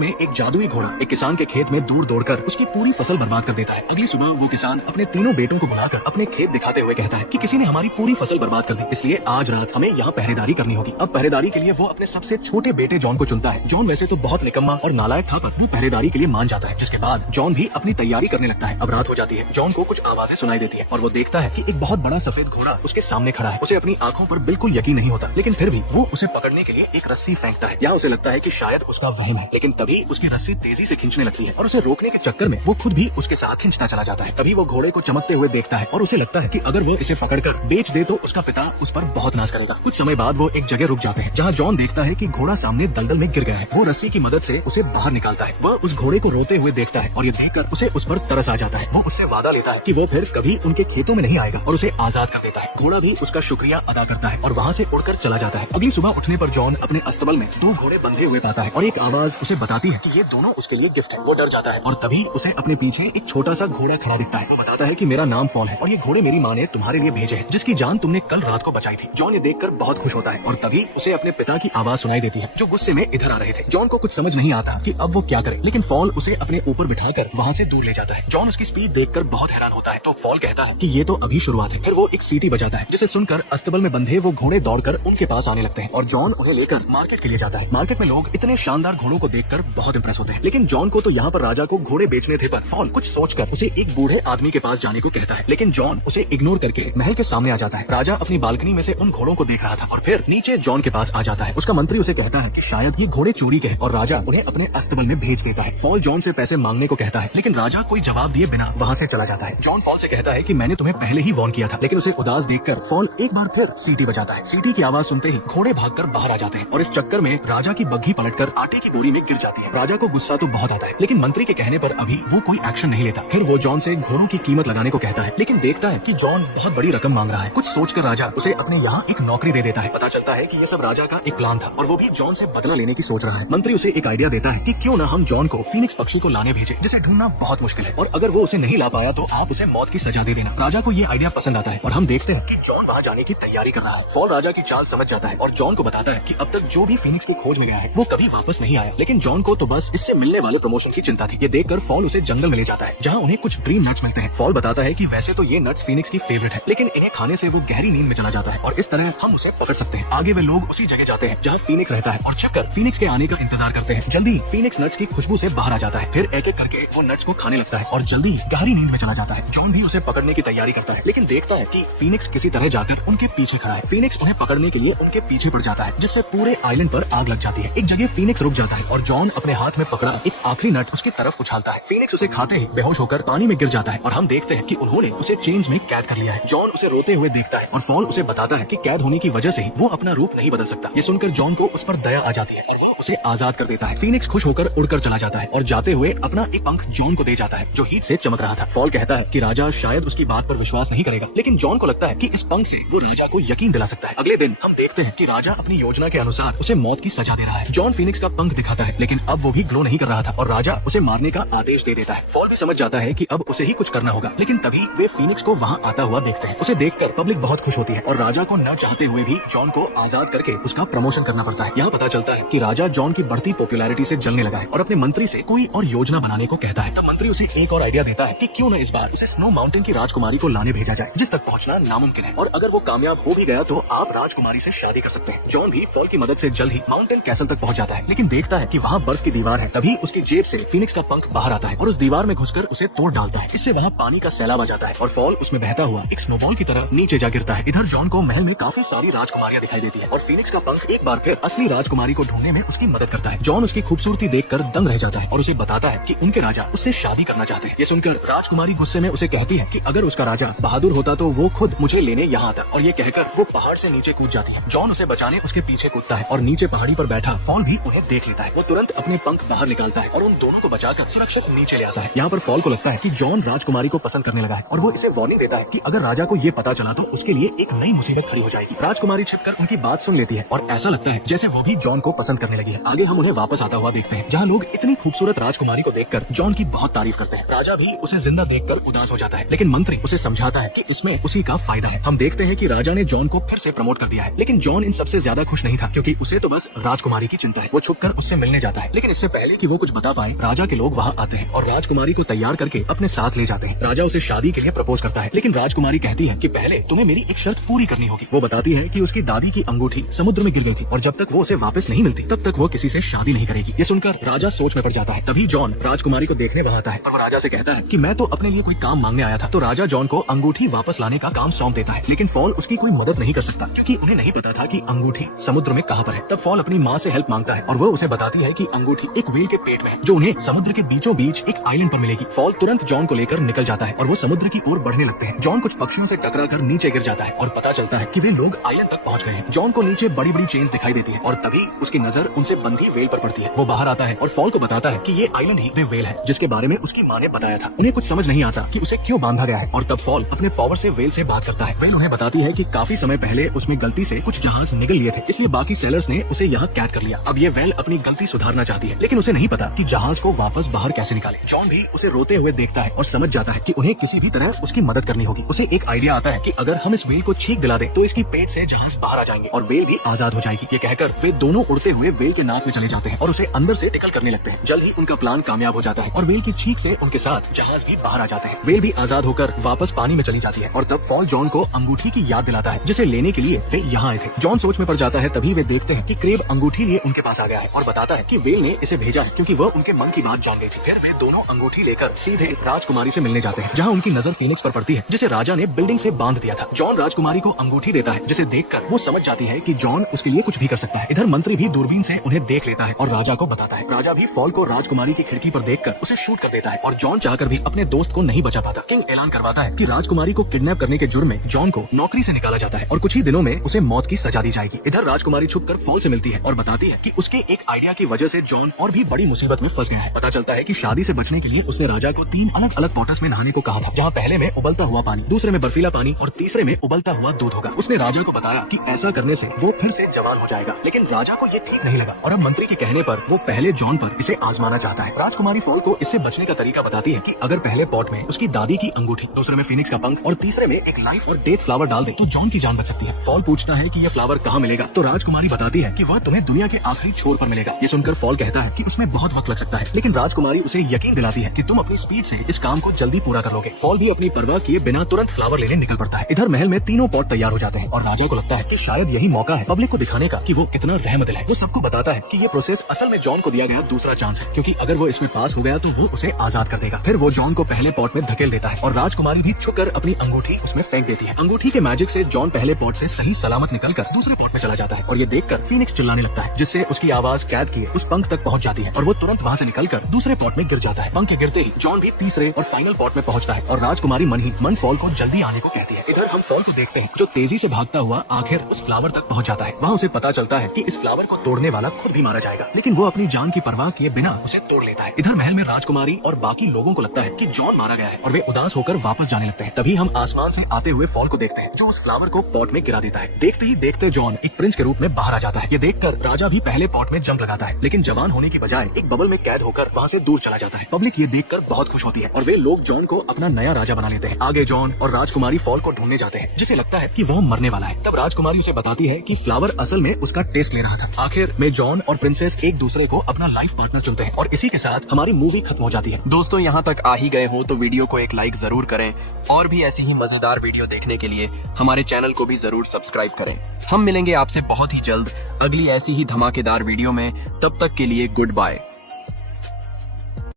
में एक जादुई घोड़ा एक किसान के खेत में दूर दौड़कर उसकी पूरी फसल बर्बाद कर देता है। अगली सुबह वो किसान अपने तीनों बेटों को बुलाकर अपने खेत दिखाते हुए कहता है कि किसी ने हमारी पूरी फसल बर्बाद कर दी, इसलिए आज रात हमें यहाँ पहरेदारी करनी होगी। अब पहरेदारी के लिए वो अपने सबसे छोटे बेटे जॉन को चुनता है। जॉन वैसे तो बहुत निकम्मा और नालायक था, पर वो पहरेदारी के लिए मान जाता है, जिसके बाद जॉन भी अपनी तैयारी करने लगता है। अब रात हो जाती है, जॉन को कुछ आवाजें सुनाई देती है और वो देखता है कि एक बहुत बड़ा सफेद घोड़ा उसके सामने खड़ा है। उसे अपनी आंखों पर बिल्कुल यकीन नहीं होता, लेकिन फिर भी वो उसे पकड़ने के लिए एक रस्सी फेंकता है। यहाँ उसे लगता है कि शायद उसका वहम है, लेकिन तभी उसकी रस्सी तेजी से खींचने लगती है और उसे रोकने के चक्कर में वो खुद भी उसके साथ खींचता चला जाता है। तभी वो घोड़े को चमकते हुए देखता है और उसे लगता है कि अगर वो इसे पकड़कर बेच दे तो उसका पिता उस पर बहुत नाज करेगा। कुछ समय बाद वो एक जगह रुक जाते हैं, जहाँ जॉन देखता है कि घोड़ा सामने दलदल में गिर गया है। वो रस्सी की मदद से उसे बाहर निकालता है। वह उस घोड़े को रोते हुए देखता है और ये देखकर उसे उस पर तरस आ जाता है। वो उससे वादा लेता है कि वो फिर कभी उनके खेतों में नहीं आएगा और उसे आजाद कर देता है। घोड़ा भी उसका शुक्रिया अदा करता है और वहाँ से उड़कर चला जाता है। अगली सुबह उठने पर जॉन अपने अस्तबल में दो घोड़े बंधे हुए पाता है और एक आवाज उसे बताती है कि ये दोनों उसके लिए गिफ्ट है। वो डर जाता है और तभी उसे अपने पीछे एक छोटा सा घोड़ा खड़ा दिखता है। वो बताता है कि मेरा नाम फॉल है और ये घोड़े मेरी माँ ने तुम्हारे लिए भेजे हैं, जिसकी जान तुमने कल रात को बचाई थी। जॉन ये देखकर बहुत खुश होता है और तभी उसे अपने पिता की आवाज सुनाई देती है, जो गुस्से में इधर आ रहे थे। जॉन को कुछ समझ नहीं आता कि अब वो क्या करे, लेकिन फॉल उसे अपने ऊपर बिठाकर वहाँ से दूर ले जाता है। जॉन उसकी स्पीड देखकर बहुत हैरान होता है, तो फॉल कहता है कि ये तो अभी शुरुआत है। फिर वो एक सीटी बजाता है, जिसे सुनकर अस्तबल में बंधे वो घोड़े दौड़कर उनके पास आने लगते हैं और जॉन उन्हें लेकर मार्केट के लिए जाता है। मार्केट में लोग इतने शानदार घोड़ों को देखकर बहुत इंप्रेस होते हैं, लेकिन जॉन को तो यहाँ पर राजा को घोड़े बेचने थे। पर फॉल कुछ सोचकर उसे एक बूढ़े आदमी के पास जाने को कहता है, लेकिन जॉन उसे इग्नोर करके महल के सामने आ जाता है। राजा अपनी बालकनी में से उन घोड़ों को देख रहा था और फिर नीचे जॉन के पास आ जाता है। उसका मंत्री उसे कहता है कि शायद ये घोड़े चोरी के हैं और राजा उन्हें अपने अस्तबल में भेज देता है। फॉल जॉन से पैसे मांगने को कहता है, लेकिन राजा कोई जवाब दिए बिना वहाँ से चला जाता है। जॉन फॉल से कहता है कि मैंने तुम्हें पहले ही वार्न किया था, लेकिन उसे उदास देखकर फॉल एक बार फिर सीटी बजाता है। सीटी की आवाज सुनते ही घोड़े भागकर बाहर आ जाते हैं और इस चक्कर में राजा की बग्घी पलटकर आटे की बोरी में गिर जाती है। राजा को गुस्सा तो बहुत आता है, लेकिन मंत्री के कहने पर अभी वो कोई एक्शन नहीं लेता। फिर वो जॉन से घोड़ों की कीमत लगाने को कहता है, लेकिन देखता है कि जॉन बहुत बड़ी रकम मांग रहा है। कुछ सोचकर राजा उसे अपने यहाँ एक नौकरी दे देता है। पता चलता है कि ये सब राजा का एक प्लान था और वो भी जॉन से बदला लेने की सोच रहा है। मंत्री उसे एक आइडिया देता है कि क्यों न हम जॉन को फीनिक्स पक्षी को लाने भेजे, जिसे ढूंढना बहुत मुश्किल है, और अगर वो उसे नहीं ला पाया तो आप उसे मौत की सजा दे देना। राजा को ये आइडिया पसंद आता है और हम देखते हैं कि जॉन वहाँ जाने की तैयारी कर रहा है। फॉल राजा की चाल समझ जाता है और जॉन को बताता है कि अब तक जो भी फीनिक्स की खोज में गया है वो कभी वापस नहीं आया, लेकिन जॉन को तो बस इससे मिलने वाले प्रमोशन की चिंता थी। ये देखकर फॉल उसे जंगल में ले जाता है, जहाँ उन्हें कुछ ड्रीम नट्स मिलते हैं। फॉल बताता है कि वैसे तो ये नट्स फीनिक्स की फेवरेट है, लेकिन इन्हें खाने से वो गहरी नींद में चला जाता है और इस तरह हम उसे पकड़ सकते हैं। आगे वे लोग उसी जगह जाते हैं जहाँ फीनिक्स रहता है और छिपकर फीनिक्स के आने का इंतजार करते हैं। जल्दी फीनिक्स नट्स की खुशबू से बाहर आ जाता है, फिर एक एक करके वो नट्स को खाने लगता है और जल्दी गहरी नींद में चला जाता है। जॉन भी उसे पकड़ने की तैयारी करता है, लेकिन देखता है कि फीनिक्स किसी तरह जाकर उनके पीछे खड़ा है। फीनिक्स उन्हें पकड़ने के लिए उनके पीछे पड़ जाता है, जिससे पूरे आइलैंड पर आग लग जाती है। एक जगह फीनिक्स रुक जाता है और जॉन अपने हाथ में पकड़ा एक आखिरी नट उसकी तरफ उछालता है। फीनिक्स उसे खाते ही बेहोश होकर पानी में गिर जाता है और हम देखते हैं कि उन्होंने उसे चेन्स में कैद कर लिया है। जॉन उसे रोते हुए देखता है और फॉल उसे बताता है कि कैद होने की वजह से ही वो अपना रूप नहीं बदल सकता। ये सुनकर जॉन को उस पर दया आ जाती है और वो उसे आजाद कर देता है। फीनिक्स खुश होकर उड़कर चला जाता है और जाते हुए अपना एक पंख जॉन को दे जाता है, जो हीट से चमक रहा था। फॉल कहता है कि राजा शायद उसकी बात पर विश्वास नहीं करेगा, लेकिन जॉन को लगता है कि इस पंख से वो राजा को यकीन दिला सकता है। अगले दिन हम देखते हैं कि राजा अपनी योजना के अनुसार उसे मौत की सजा दे रहा है। जॉन फीनिक्स का पंख दिखाता है, लेकिन अब वो भी ग्लो नहीं कर रहा था और राजा उसे मारने का आदेश दे देता है। फॉल भी समझ जाता है कि अब उसे ही कुछ करना होगा, लेकिन तभी वे फीनिक्स को वहाँ आता हुआ देखते हैं। उसे देखकर पब्लिक बहुत खुश होती है और राजा को न चाहते हुए भी जॉन को आजाद करके उसका प्रमोशन करना पड़ता है। यहाँ पता चलता है कि राजा जॉन की बढ़ती पॉपुलैरिटी से जलने लगा है और अपने मंत्री से कोई और योजना बनाने को कहता है। तब मंत्री उसे एक और आइडिया देता है कि क्यों न इस बार उसे स्नो माउंटेन की राजकुमारी को लाने भेजा जाए, जिस तक पहुँचना नामुमकिन है, और अगर वो कामयाब हो भी गया तो आप राजकुमारी से शादी कर सकते हैं। जॉन भी फॉल की मदद से जल्द ही माउंटेन कैसल तक पहुँच जाता है, लेकिन देखता है कि वहाँ बर्फ की दीवार है। तभी उसकी जेब से फीनिक्स का पंख बाहर आता है और उस दीवार में घुसकर उसे तोड़ डालता है। इससे वहाँ पानी का सैलाब आ जाता है और फॉल उसमें बहता हुआ एक स्नोबॉल की तरह नीचे जा गिरता है। इधर जॉन को महल में काफी सारी राजकुमारियां दिखाई देती है और फीनिक्स का पंख एक बार फिर असली राजकुमारी को ढूंढने में उसकी मदद करता है। जॉन उसकी खूबसूरती देखकर दंग रह जाता है और उसे बताता है कि उनके राजा उससे शादी करना चाहते हैं। ये सुनकर राजकुमारी गुस्से में उसे कहती है कि अगर उसका राजा बहादुर होता तो वो खुद मुझे लेने यहाँ आता, और ये कहकर वो पहाड़ से नीचे कूद जाती है। जॉन उसे बचाने उसके पीछे कूदता है और नीचे पहाड़ी पर बैठा फॉल भी उन्हें देख लेता है। वो तुरंत अपने पंख बाहर निकालता है और उन दोनों को बचाकर सुरक्षित नीचे ले आता है। यहाँ पर फॉल को लगता है कि जॉन राजकुमारी को पसंद करने लगा है और वो इसे वार्निंग देता है कि अगर राजा को ये पता चला तो उसके लिए एक नई मुसीबत खड़ी हो जाएगी। राजकुमारी छिपकर उनकी बात सुन लेती है और ऐसा लगता है जैसे वो भी जॉन को पसंद करने लगी है। आगे हम उन्हें वापस आता हुआ देखते हैं, जहाँ लोग इतनी खूबसूरत राजकुमारी को देखकर जॉन की बहुत तारीफ करते हैं। राजा भी उसे जिंदा देखकर उदास हो जाता है, लेकिन मंत्री उसे समझाता है कि इसमें उसी का फायदा है। हम देखते हैं कि राजा ने जॉन को फिर से प्रमोट कर दिया है, लेकिन जॉन इन सबसे ज्यादा खुश नहीं था, क्योंकि उसे तो बस राजकुमारी की चिंता है। वो छुपकर उससे मिलने जाता है है। लेकिन इससे पहले कि वो कुछ बता पाए, राजा के लोग वहाँ आते हैं और राजकुमारी को तैयार करके अपने साथ ले जाते हैं। राजा उसे शादी के लिए प्रपोज करता है, लेकिन राजकुमारी कहती है कि पहले तुम्हें मेरी एक शर्त पूरी करनी होगी। वो बताती है कि उसकी दादी की अंगूठी समुद्र में गिर गई थी और जब तक वो उसे वापस नहीं मिलती तब तक वो किसी से शादी नहीं करेगी। ये सुनकर राजा सोच में पड़ जाता है। तभी जॉन राजकुमारी को देखने वहाँ आता है और वो राजा से कहता है कि मैं तो अपने लिए कोई काम मांगने आया था। तो राजा जॉन को अंगूठी वापस लाने का काम सौंप देता है, लेकिन फॉल उसकी कोई मदद नहीं कर सकता क्योंकि उन्हें नहीं पता था कि अंगूठी समुद्र में कहाँ पर है। तब फॉल अपनी माँ से हेल्प मांगता है और वो उसे बताती है कि अंगूठी एक व्हेल के पेट में है जो उन्हें समुद्र के बीचों बीच एक आइलैंड पर मिलेगी। फॉल तुरंत जॉन को लेकर निकल जाता है और वो समुद्र की ओर बढ़ने लगते हैं। जॉन कुछ पक्षियों से टकराकर नीचे गिर जाता है और पता चलता है कि वे लोग आइलैंड तक पहुंच गए हैं। जॉन को नीचे बड़ी बड़ी चेन्स दिखाई देती है और तभी उसकी नजर उनसे बंधी व्हेल पर पड़ती है। वो बाहर आता है और फॉल को बताता है कि ये आइलैंड ही वे व्हेल है जिसके बारे में उसकी माँ ने बताया था। उन्हें कुछ समझ नहीं आता कि उसे क्यों बांधा गया है और तब फॉल अपने पावर से व्हेल से बात करता है। व्हेल उन्हें बताती है कि काफी समय पहले उसमें गलती से कुछ जहाज निगल लिए थे, इसलिए बाकी सेलर्स ने उसे यहाँ कैद कर लिया। अब ये व्हेल अपनी गलती सुधारना चाहती है, लेकिन उसे नहीं पता कि जहाज को वापस बाहर कैसे निकाले। जॉन भी उसे रोते हुए देखता है और समझ जाता है कि उन्हें किसी भी तरह उसकी मदद करनी होगी। उसे एक आइडिया आता है कि अगर हम इस व्हेल को छींक दिला दें तो इसकी पेट से जहाज बाहर आ जाएंगे और व्हेल भी आजाद हो जाएगी। ये कहकर वे दोनों उड़ते हुए व्हेल के नाक में चले जाते हैं और उसे अंदर से टिकल करने लगते हैं। जल्द ही उनका प्लान कामयाब हो जाता है और व्हेल की छींक से उनके साथ जहाज भी बाहर आ जाते हैं। व्हेल भी आजाद होकर वापस पानी में चली जाती है और तब फॉल जॉन को अंगूठी की याद दिलाता है जिसे लेने के लिए वे यहाँ आए थे। जॉन सोच में पड़ जाता है। तभी वे देखते हैं कि क्रेब अंगूठी लिए उनके पास आ गया है और बताता है कि व्हेल ने इसे भेजा है क्योंकि वह उनके मन की बात जान गई थी। फिर वे दोनों अंगूठी लेकर सीधे राजकुमारी से मिलने जाते हैं जहाँ उनकी नजर फीनिक्स पर पड़ती है जिसे राजा ने बिल्डिंग से बांध दिया था। जॉन राजकुमारी को अंगूठी देता है जिसे देखकर वो समझ जाती है कि जॉन उसके लिए कुछ भी कर सकता है। इधर मंत्री भी दूरबीन से उन्हें देख लेता है और राजा को बताता है। राजा भी फॉल को राजकुमारी की खिड़की पर देखकर उसे शूट कर देता है और जॉन चाहकर भी अपने दोस्त को नहीं बचा पाता। किंग ऐलान करवाता है कि राजकुमारी को किडनैप करने के जुर्म में जॉन को नौकरी से निकाला जाता है और कुछ ही दिनों में उसे मौत की सजा दी जाएगी। इधर राजकुमारी छुपकर फॉल से मिलती है और बताती है कि उसके एक आइडिया की वजह से जॉन और भी बड़ी मुसीबत में फंस गया है। पता चलता है कि शादी से बचने के लिए उसने राजा को 3 अलग अलग पॉटर्स में नहाने को कहा था, जहाँ पहले में उबलता हुआ पानी, दूसरे में बर्फीला पानी और तीसरे में उबलता हुआ दूध होगा। उसने राजा को बताया कि ऐसा करने से वो फिर से जवान हो जाएगा, लेकिन राजा को ये ठीक नहीं लगा और अब मंत्री के कहने पर वो पहले जॉन पर इसे आजमाना चाहता है। राजकुमारी फॉल को इससे बचने का तरीका बताती है कि अगर पहले पॉट में उसकी दादी की अंगूठी, दूसरे में फिनिक्स का पंख और तीसरे में एक लाइफ और डेथ फ्लावर डाल दे तो जॉन की जान बच सकती है। फॉल पूछता है कि ये फ्लावर कहाँ मिलेगा तो राजकुमारी बताती है कि वह तुम्हें दुनिया के आखिरी छोर पर मिलेगा। ये सुनकर फॉल कहता है कि उसमें बहुत वक्त लग सकता है, लेकिन राजकुमारी उसे यकीन दिलाती है कि तुम अपनी स्पीड से इस काम को जल्दी पूरा कर लोगे। फॉल भी अपनी परवाह किए बिना तुरंत फ्लावर लेने निकल पड़ता है। इधर महल में तीनों पॉट तैयार हो जाते हैं और राजा को लगता है कि शायद यही मौका है पब्लिक को दिखाने का कि वो कितना रहमदिल है। वो सबको बताता है कि ये प्रोसेस असल में जॉन को दिया गया दूसरा चांस है, क्योंकि अगर वो इसमें पास हो गया तो वो उसे आजाद कर देगा। फिर वो जॉन को पहले पॉट में धकेल देता है और राजकुमारी भी छुपकर अपनी अंगूठी उसमें फेंक देती है। अंगूठी के मैजिक से जॉन पहले पॉट से सही सलामत निकलकर दूसरे पॉट में चला जाता है और ये देखकर फीनिक्स चिल्लाने लगता है, जिससे उसकी आवाज कैद किए उस पंख तक पहुंच जाती है और वो तुरंत वहाँ से निकलकर दूसरे पॉट में गिर जाता है। पंख के गिरते ही जॉन भी तीसरे और फाइनल पॉट में पहुंचता है और राजकुमारी मन ही मन फॉल को जल्दी आने को कहती है। इधर हम फॉल को देखते हैं जो तेजी से भागता हुआ आखिर उस फ्लावर तक पहुंच जाता है। वहाँ उसे पता चलता है कि इस फ्लावर को तोड़ने वाला खुद भी मारा जाएगा, लेकिन वो अपनी जान की परवाह किए बिना उसे तोड़ लेता है। इधर महल में राजकुमारी और बाकी लोगों को लगता है कि जॉन मारा गया है और वे उदास होकर वापस जाने लगते हैं। तभी हम आसमान से आते हुए फॉल को देखते हैं जो उस फ्लावर को पॉट में गिरा देता है। देखते ही देखते जॉन एक प्रिंस के रूप में बाहर आ जाता है। ये देखकर राजा भी पहले पॉट में जंप लगाता है, लेकिन जवान होने की बजाय एक बबल में कैद होकर वहाँ से दूर चला जाता है। पब्लिक ये देखकर बहुत खुश होती है और वे लोग जॉन को अपना नया राजा बना लेते हैं। आगे जॉन और राजकुमारी फॉल को ढूंढने जाते हैं जिसे लगता है कि वह मरने वाला है। तब राजकुमारी उसे बताती है कि फ्लावर असल में उसका टेस्ट ले रहा था। आखिर में जॉन और प्रिंसेस एक दूसरे को अपना लाइफ पार्टनर चुनते हैं और इसी के साथ हमारी मूवी खत्म हो जाती है। दोस्तों, यहाँ तक आ ही गए हो तो वीडियो को एक लाइक जरूर करें और भी ऐसी ही मजेदार वीडियो देखने के लिए हमारे चैनल को भी जरूर सब्सक्राइब करें। हम मिलेंगे आपसे बहुत ही जल्द अगली ऐसी ही धमाकेदार वीडियो में। तब तक के लिए गुड बाय।